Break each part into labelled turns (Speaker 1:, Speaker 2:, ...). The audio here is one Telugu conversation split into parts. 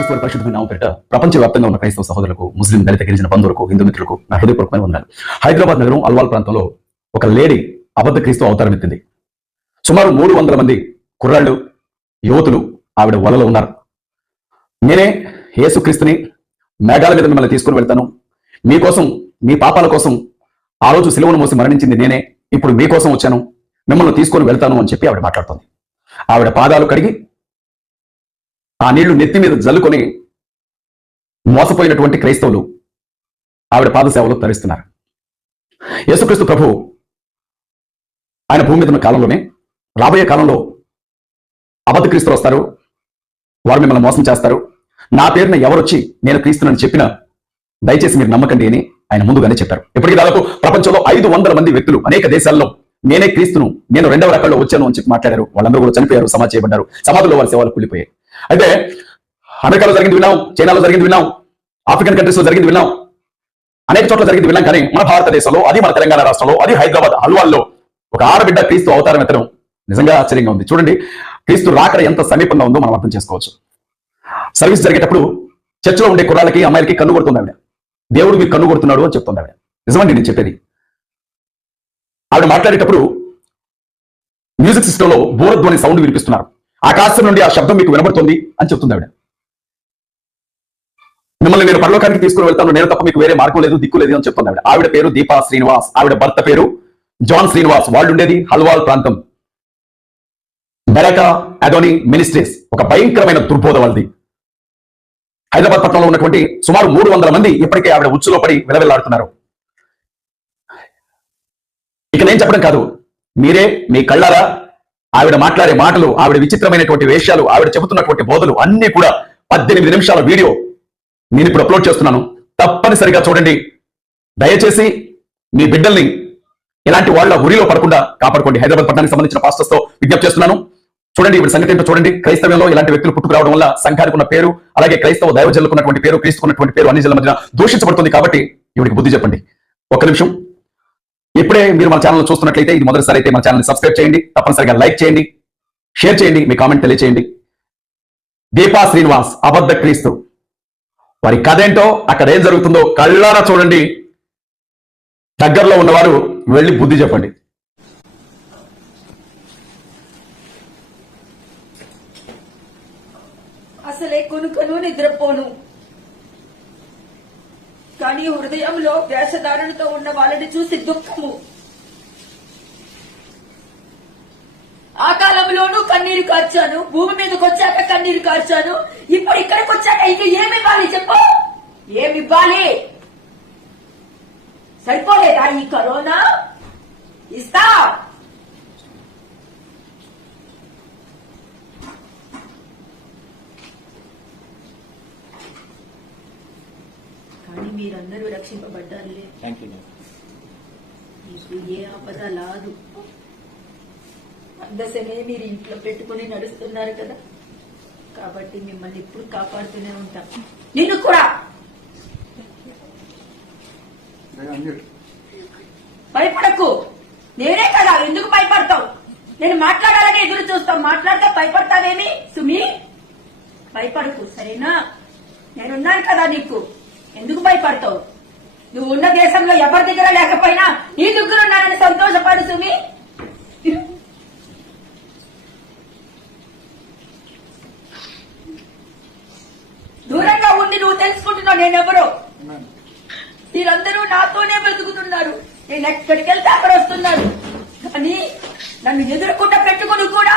Speaker 1: యేసుక్రీస్తు పరిశుద్ధమైన నామం పేరిట ప్రపంచవ్యాప్తంగా ఉన్న క్రైస్తవ సహోదరులకు ముస్లిం దళిత గిరిజన బంధువులకు హిందూ మిత్రులకు నా హృదయపూర్వకమైన ఉన్నారు హైదరాబాద్ నగరం అల్వాల్ ప్రాంతంలో ఒక లేడీ అబద్ధ క్రీస్తు అవతారం ఎత్తింది. సుమారు మూడు వందల మంది కుర్రాళ్ళు యువతులు ఆవిడ వలలో ఉన్నారు. నేనే యేసుక్రీస్తుని మేఘాల మీద మిమ్మల్ని తీసుకుని వెళ్తాను. మీకోసం మీ పాపాల కోసం ఆ రోజు సెలవును మోసి మరణించింది నేనే. ఇప్పుడు మీకోసం వచ్చాను. మిమ్మల్ని తీసుకొని వెళ్తాను అని చెప్పి ఆవిడ మాట్లాడుతుంది. ఆవిడ పాదాలు కడిగి ఆ నీళ్ళు నెత్తి మీద జల్లుకొని మోసపోయినటువంటి క్రైస్తవులు ఆవిడ పాదసేవలు తరిస్తున్నారు. యేసుక్రీస్తు ప్రభు ఆయన భూమి మీద ఉన్న కాలంలోనే రాబోయే కాలంలో అబద్ధ క్రీస్తులు వస్తారు వారు మిమ్మల్ని మోసం చేస్తారు. నా పేరున ఎవరొచ్చి నేను క్రీస్తునని చెప్పినా దయచేసి మీరు నమ్మకండి అని ఆయన ముందుగానే చెప్పారు. ఇప్పటికీ దాదాపు ప్రపంచంలో ఐదు వందల మంది వ్యక్తులు అనేక దేశాల్లో నేనే క్రీస్తును నేను రెండవ రకాల్లో వచ్చాను అని చెప్పి మాట్లాడారు. వాళ్ళందరూ కూడా చనిపోయారు సమాధి చేయబడ్డారు. సమాధిలో వారి సేవలు కూలిపోయాయి. అయితే అమెరికాలో జరిగింది విన్నాం చైనాలో జరిగింది విన్నాం ఆఫ్రికన్ కంట్రీస్లో జరిగింది విన్నాం. అనేక చోట్ల జరిగింది విన్నాం కానీ మన భారతదేశంలో అది మన తెలంగాణ రాష్ట్రంలో అది హైదరాబాద్ హల్వాల్లో ఒక ఆడబిడ్డ క్రీస్తు అవతారం ఎత్తడం నిజంగా ఆశ్చర్యంగా ఉంది. చూడండి క్రీస్తు రాకడ ఎంత సమీపంగా ఉందో మనం అర్థం చేసుకోవచ్చు. సర్వీస్ జరిగేటప్పుడు చర్చిలో ఉండే కుర్రాలకి అమ్మాయిలకి కన్ను కొడుతుంది ఆవిడ. దేవుడు మీకు కన్ను కొడుతున్నాడు అని చెప్తుంది ఆవిడ. నిజమండి నేను చెప్పేది. ఆవిడ మాట్లాడేటప్పుడు మ్యూజిక్ సిస్టంలో బోరధ్వని సౌండ్ వినిపిస్తున్నారు. ఆకాశం నుండి ఆ శబ్దం మీకు వినబడుతుంది అని చెప్తుంది ఆవిడ. మిమ్మల్ని నేను పరలోకానికి తీసుకుని వెళ్తాను. నేను తప్ప మీకు వేరే మార్గం లేదు దిక్కు లేదు అని చెప్తుంది ఆవిడ. ఆవిడ పేరు దీపా శ్రీనివాస్. ఆవిడ భర్త పేరు జాన్ శ్రీనివాస్. వాళ్ళు ఉండేది హల్వాల్ ప్రాంతం. Beracah Adoni ministries. ఒక భయంకరమైన దుర్బోధ వాళ్ళది. హైదరాబాద్ పట్టణంలో ఉన్నటువంటి సుమారు మూడు వందల మంది ఇప్పటికే ఆవిడ ఉచ్చులో పడి విలవిల్లాడుతున్నారు. ఇక నేను చెప్పడం కాదు. మీరే మీ కళ్ళారా ఆవిడ మాట్లాడే మాటలు ఆవిడ విచిత్రమైనటువంటి వేషాలు ఆవిడ చెబుతున్నటువంటి బోధలు అన్ని కూడా పద్దెనిమిది నిమిషాల వీడియో నేను ఇప్పుడు అప్లోడ్ చేస్తున్నాను. తప్పనిసరిగా చూడండి. దయచేసి మీ బిడ్డల్ని ఇలాంటి వాళ్ళ ఉరిలో పడకుండా కాపాడుకోండి. హైదరాబాద్ పట్టణానికి సంబంధించిన పాస్టర్స్తో విజ్ఞప్తి చేస్తున్నాను. చూడండి ఇప్పుడు సంగతి ఏంటో చూడండి. క్రైస్తవ్యంలో ఇలాంటి వ్యక్తులు పుట్టుకురావడం వల్ల సంఘానికి ఉన్న పేరు అలాగే క్రైస్తవ దైవజనులకున్నటువంటి పేరు క్రీస్తుకున్నటువంటి పేరు అన్ని జల్ల మధ్యన దూషించబడుతుంది కాబట్టి ఇవిడికి బుద్ధి చెప్పండి. ఒక్క నిమిషం. ఇప్పుడే మీరు మన ఛానల్ చూస్తున్నట్లయితే ఇది మొదటిసారి అయితే మన ఛానల్ సబ్స్క్రైబ్ చేయండి తప్పనిసరిగా లైక్ చేయండి షేర్ చేయండి మీ కామెంట్ తెలియచేయండి. దీపా శ్రీనివాస్ అబద్ధ క్రీస్తు. వారి కథ ఏంటో అక్కడ ఏం జరుగుతుందో కళ్ళారా చూడండి. దగ్గరలో ఉన్నవారు వెళ్ళి బుద్ధి చెప్పండి.
Speaker 2: అసలే కొనుకను నిద్రపోను. కానీ హృదయంలో వేషధారణతో ఉన్న వాళ్ళని చూసి దుఃఖము. ఆ కాలంలోనూ కన్నీరు కార్చాను భూమి మీదకి వచ్చాక కన్నీరు కార్చాను ఇప్పుడు ఇక్కడికి వచ్చాక ఇంకా ఏమి ఇవ్వాలి చెప్పు? ఏమి ఇవ్వాలి? సరిపోలేదా ఈ కరోనా? ఇస్తా! కానీ మీరందరూ రక్షింపబడ్డారులే. మీకు ఏ ఆపద లాదు అందసనే మీరు ఇంట్లో పెట్టుకుని నడుస్తున్నారు కదా. కాబట్టి మిమ్మల్ని ఇప్పుడు కాపాడుతూనే ఉంటాం. నిన్ను కూడా! భయపడకు! నేనే కదా ఎందుకు భయపడతావు? నేను మాట్లాడాలని ఎదురు చూస్తావు మాట్లాడితే భయపడతావేమి? సుమి? భయపడకు సరేనా? నేనున్నాను కదా నీకు. ఎందుకు భయపడతావు? నువ్వు ఉన్న దేశంలో ఎవరి దగ్గర లేకపోయినా నీ దగ్గర ఉన్నానని సంతోషపడు సుమి. దూరంగా ఉండి నువ్వు తెలుసుకుంటున్నావు నేనెవరో. మీరందరూ నాతోనే బతుకుతున్నారు. నేను ఎక్కడికి వెళ్తే అక్కడ వస్తున్నారు కానీ నన్ను ఎదురకుండా పెట్టుకుని కూడా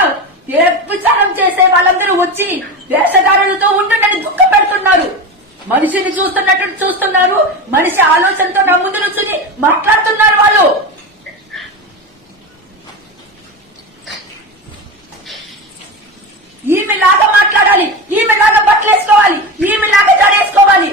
Speaker 2: వ్యభిచారం చేసే వాళ్ళందరూ వచ్చి వేషధారులతో ఉండి నన్ను దుఃఖ పెడుతున్నారు మనిషిని చూస్తున్నట్టు చూస్తున్నారు. మనిషి ఆలోచనతో నా ముందు నుంచి మాట్లాడుతున్నారు వాళ్ళు. ఈమె లాగా మాట్లాడాలి. ఈమె లాగా బట్టలు వేసుకోవాలి. ఈమె లాగా జడేసుకోవాలి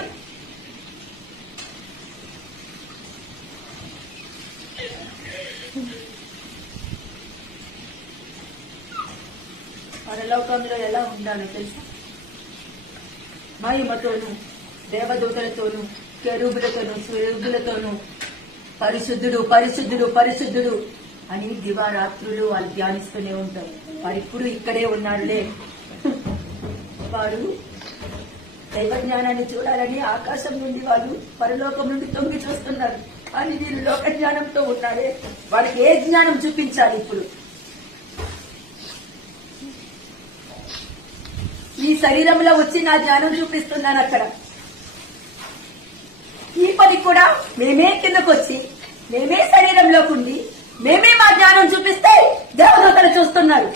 Speaker 2: పరలోకంలో ఎలా ఉండాలో తెలుసా? మహిమతోను దేవదూతలతోను కెరూబులతోనూ స్వరూబులతోను పరిశుద్ధుడు పరిశుద్ధుడు పరిశుద్ధుడు అని దివారాత్రులు వాళ్ళు ధ్యానిస్తూనే ఉంటారు. వారు ఇప్పుడు ఇక్కడే ఉన్నారులే. వారు దైవ జ్ఞానాన్ని చూడాలని ఆకాశం నుండి వాళ్ళు పరలోకం నుండి తొంగి చూస్తున్నారు. కానీ వీళ్ళు లోక జ్ఞానంతో ఉన్నారే. వాళ్ళకి ఏ జ్ఞానం చూపించాలి ఇప్పుడు? ఈ శరీరంలో వచ్చి నా జ్ఞానం చూపిస్తున్నాను అక్కడ. ఈ పని కూడా మేమే కిందకు వచ్చి మేమే శరీరంలోకి ఉండి మేమే మా జ్ఞానం చూపిస్తే దేవదూతలు చూస్తున్నారు.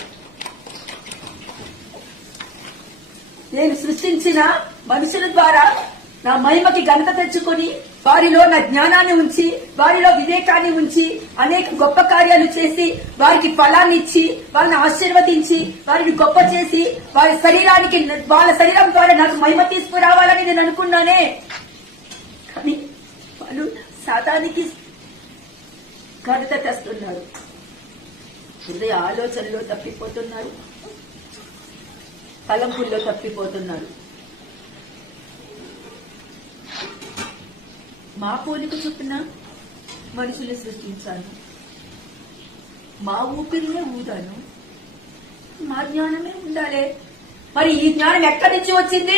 Speaker 2: నేను సృష్టించిన మనుషుల ద్వారా నా మహిమకి ఘనత తెచ్చుకొని వారిలో నా జ్ఞానాన్ని ఉంచి వారిలో వివేకాన్ని ఉంచి అనేక గొప్ప కార్యాలు చేసి వారికి ఫలాన్ని ఇచ్చి వాళ్ళని ఆశీర్వదించి వారిని గొప్ప చేసి వారి శరీరానికి వాళ్ళ శరీరం ద్వారా నాకు మహిమ తీసుకురావాలని నేను అనుకున్నానే. శాతానికి సాతానికి తెస్తున్నారు. హృదయ ఆలోచనలో తప్పిపోతున్నారు. తలంపుల్లో తప్పిపోతున్నారు. మా పోలిక చొప్పున మనుషులు సృష్టించాను. మా ఊపిరినే ఊదాను. మా జ్ఞానమే ఉండాలి. మరి ఈ జ్ఞానం ఎక్కడి నుంచి వచ్చింది?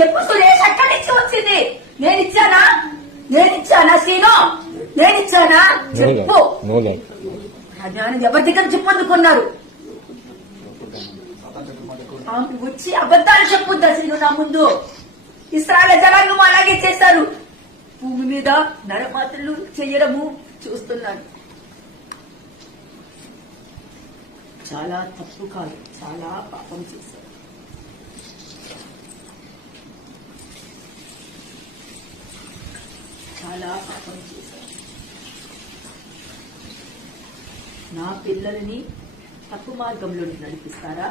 Speaker 2: చెప్పు సురేష్ ఎక్కడి నుంచి వచ్చింది? నేను ఇచ్చానా? నేను ఇచ్చానా సీను? నేను ఇచ్చానా చెప్పు. ఎవరి దగ్గర చెప్పొందుకున్నారు వచ్చి అబద్ధాలు చెప్పుద్దా శ్రీను నా ముందు? ఇస్రాయల్ జనాంగం అలాగే చేశారు. భూమి మీద నరమాతలు చేయడము చూస్తున్నాను చాలా తప్పు కాదు చాలా పాపం చేశారు. చాలా పాపం చేశారు. నా పిల్లల్ని తప్పు మార్గంలో నడిపిస్తారా?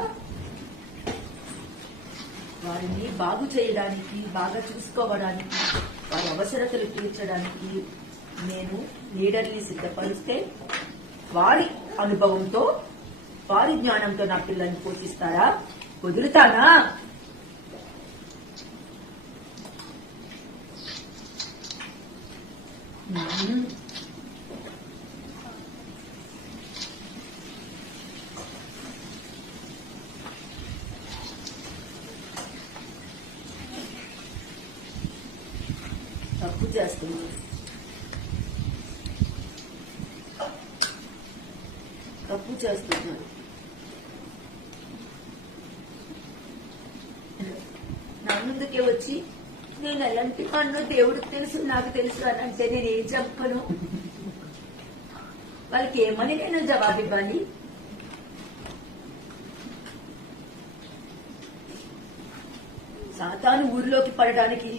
Speaker 2: వారిని బాగు చేయడానికి బాగా చూసుకోవడానికి వారి అవసరతలు తీర్చడానికి నేను లీడర్ని సిద్ధపరిస్తే వారి అనుభవంతో వారి జ్ఞానంతో నా పిల్లల్ని పోషిస్తారా? వదులుతానా? తప్పు చేస్తున్నాను తప్పు చేస్తున్నాను నా ముందుకే వచ్చి నేను ఎలాంటి పన్ను దేవుడికి తెలుసు నాకు తెలుసు అని అంటే నేను ఏం చెప్పను? వాళ్ళకి ఏమని నేను జవాబు ఇవ్వాలి? సాతాను ఊరిలోకి పడడానికి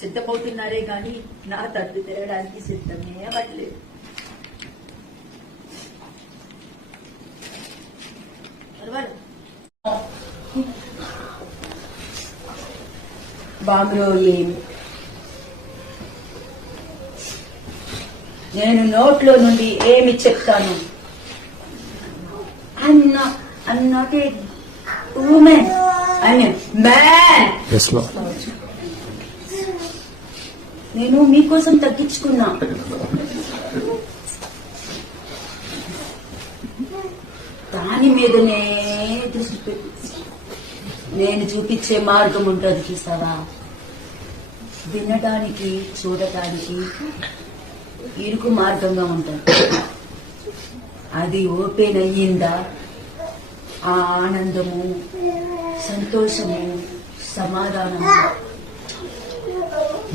Speaker 2: సిద్ధమవుతున్నారే గాని నా తట్టు తిరగడానికి సిద్ధమే అవ్వట్లేదు. ఏమి? నేను నోట్లో నుండి ఏమి చెప్తాను? అన్న a woman I
Speaker 3: mean man.
Speaker 2: నేను మీకోసం తగ్గించుకున్నా. దాని మీదనే నేను చూపించే మార్గం ఉంటుంది చూసావా? వినడానికి చూడటానికి ఇరుకు మార్గంగా ఉంటుంది. అది ఓపెన్ అయ్యిందా? ఆ ఆనందము సంతోషము సమాధానము.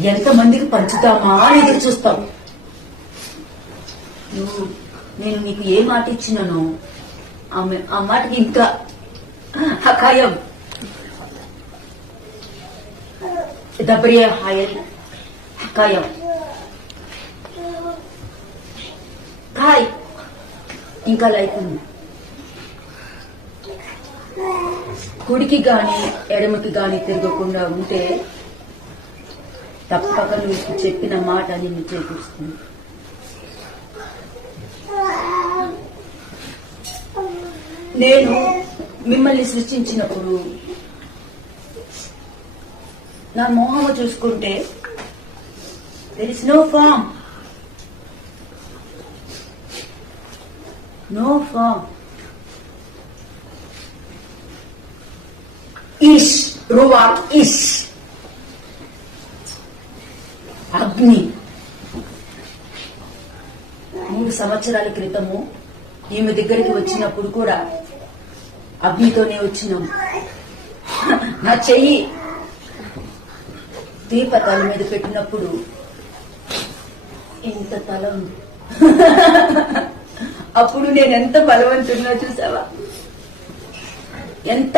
Speaker 2: ఎంతమందికి పంచుతామా అని ఎదురు చూస్తాం. నువ్వు నేను నీకు ఏ మాట ఇచ్చినానో ఆమె ఆ మాటకి ఇంకా అకాయం. దబరియే హాయల్ హకాయం హాయ్ ఇంకా లైఫ్ కుడికి గాని ఎడమకి గాని తిరగకుండా ఉంటే తప్పక నీకు చెప్పిన మాట నిన్ను చేకూరుస్తుంది నేను మిమ్మల్ని సృష్టించినప్పుడు నా మోహము చూసుకుంటే there is no form no form ఇష్ రువా ఇష్ అగ్ని మూడు సంవత్సరాల క్రితము ఈమె దగ్గరికి వచ్చినప్పుడు కూడా అగ్నితోనే వచ్చినాం. నా చెయ్యి దీప తల మీద పెట్టినప్పుడు ఇంత తల. ఉంది అప్పుడు నేను ఎంత బలవంతున్నా చూసావా? ఎంత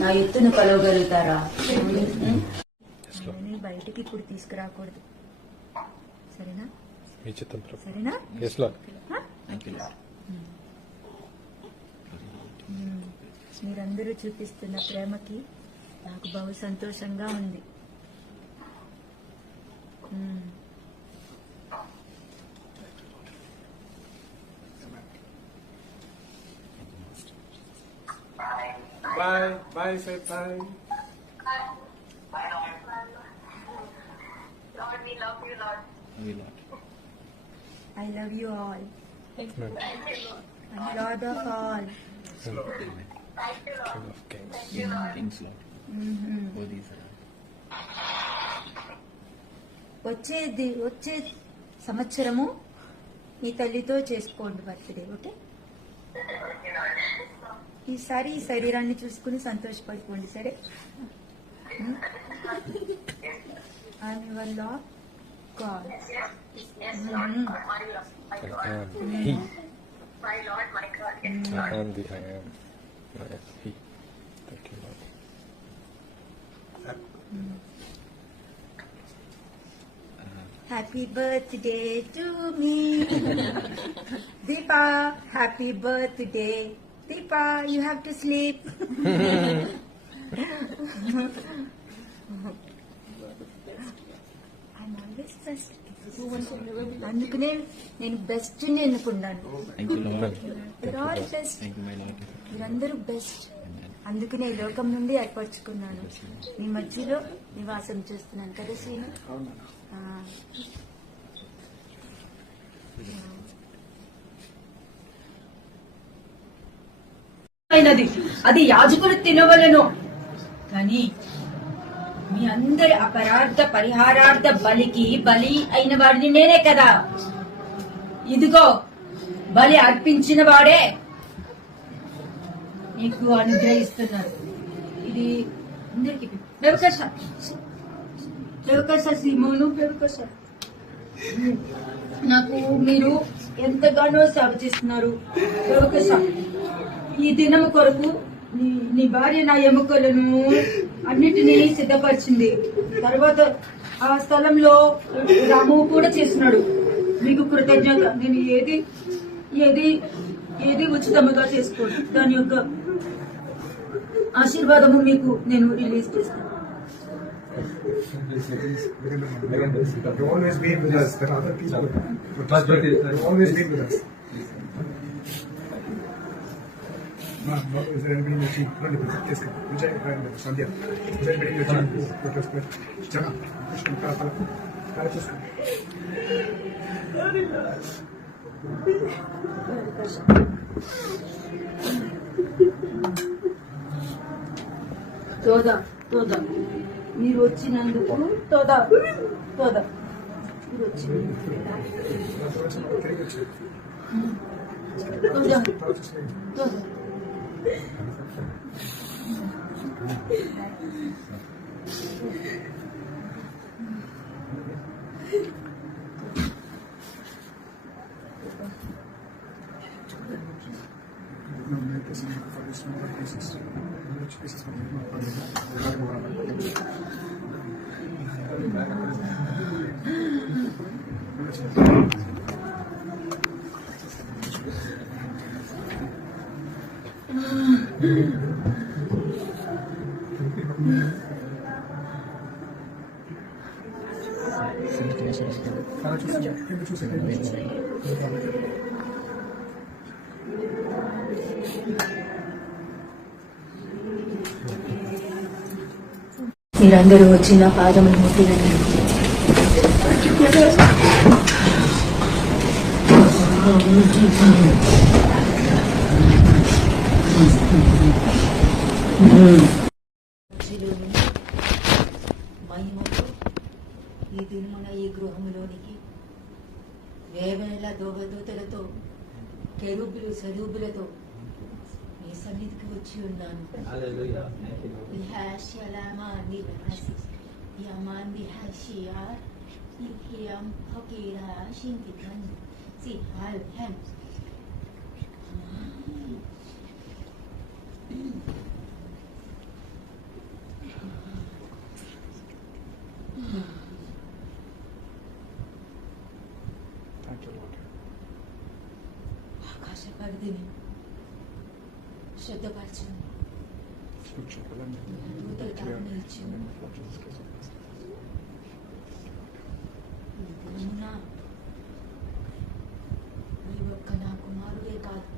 Speaker 2: నా ఎత్తును కలవగలుగుతారా? నేను బయటికి ఇప్పుడు తీసుకురాకూడదు. సరేనా? సరేనా? మీరందరూ చూపిస్తున్న ప్రేమకి నాకు బహు సంతోషంగా ఉంది. Bye.
Speaker 3: Bye. Bye. Bye, Lord.
Speaker 4: Lord, we love you, Lord.
Speaker 2: Love you, I love you all.
Speaker 4: Thank you, Lord.
Speaker 2: And Lord of all.
Speaker 4: Thank you, Lord.
Speaker 3: King of kings.
Speaker 4: Thank you, Lord.
Speaker 5: Kings,
Speaker 2: Lord.
Speaker 5: Mm-hmm.
Speaker 2: వచ్చేది వచ్చే సంవత్సరము మీ తల్లితో చేసుకోండి బర్త్డే ఓకే ఈసారి ఈ శరీరాన్ని చూసుకుని సంతోషపడిపోండి సరే I'm your Lord God
Speaker 4: Yes, Lord. My Lord, my God.
Speaker 3: I am he
Speaker 4: My Lord, my God. Yes,
Speaker 3: I
Speaker 4: Lord.
Speaker 3: am the I am I am he
Speaker 2: happy birthday to me Deepa happy birthday Deepa you have to sleep అందుకనే నేను బెస్ట్ ఎన్నుకున్నాను మీరందరూ బెస్ట్ అందుకనే ఈ లోకం నుండి ఏర్పరచుకున్నాను. మీ మధ్యలో నివాసం చేస్తున్నాను కదా శ్రీను? అది యాజకులు తినవలను. కానీ మీ అందరి అపరార్థ పరిహారార్థ బలికి బలి అయిన వాడిని నేనే కదా. ఇదిగో బలి అర్పించిన వాడే నీకు అనుగ్రహిస్తున్నారు. ఇది అందరికి పెవకస పెవకస సిమోను నాకు మీరు ఎంతగానో సేవ చేస్తున్నారు. పెవకస ఈ దినము కొరకు నీ భార్య నా ఎముకలను అన్నిటినీ సిద్ధపరిచింది. తర్వాత ఆ స్థలంలో రాము కూడా చేస్తున్నాడు. మీకు కృతజ్ఞత. నేను ఏది ఏది ఏది ఉచితముగా చేసుకోండి దాని యొక్క ఆశీర్వాదము మీకు నేను రిలీజ్ చేస్తాను
Speaker 6: You always be with us, that other people you
Speaker 2: తోదా తోదా మీరు వచ్చినందుకు తోదా తోదా మీరు వచ్చినందుకు తోదా తోదా
Speaker 6: No, make this for the smaller pieces. Which pieces Jesus mismo, Fala, tio Sérgio. Prima, coba.
Speaker 2: మీరందరూ వచ్చి నా పాదములు ముట్టినండి ఈ దినమున ఈ గృహములోనికి వేవేల కెరూపులు
Speaker 3: సరూపులతో Thank you, Lord.
Speaker 2: Bihashialamani Bahasi. Yaman Bihashia. Nikiam Hokira Shintikan. ఒక్క నా కుమారుడే కాదు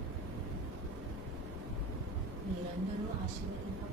Speaker 2: మీరందరూ ఆశీర్వదింపబడుతుంది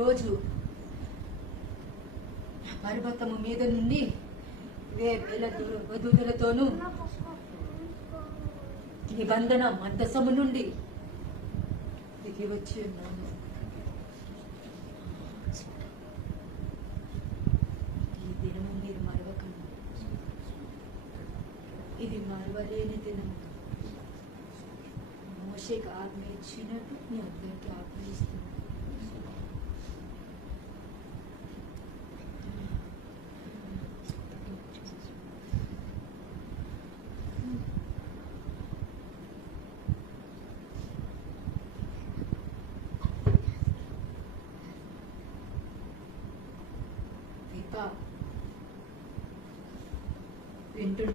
Speaker 2: రోజు పర్వతము మీద నుండి వేల వధువులతోనూ నిబంధన మందసము నుండి దిగి వచ్చి ఉన్నాను. ఈ దినము మీరు మరవకండి. ఇది మరవలేని దినము. మోషేకి ఆత్మ ఇచ్చినట్టు మీ అందరికీ ఆత్మ ఇస్తున్నాను ఇంకా వింటున్న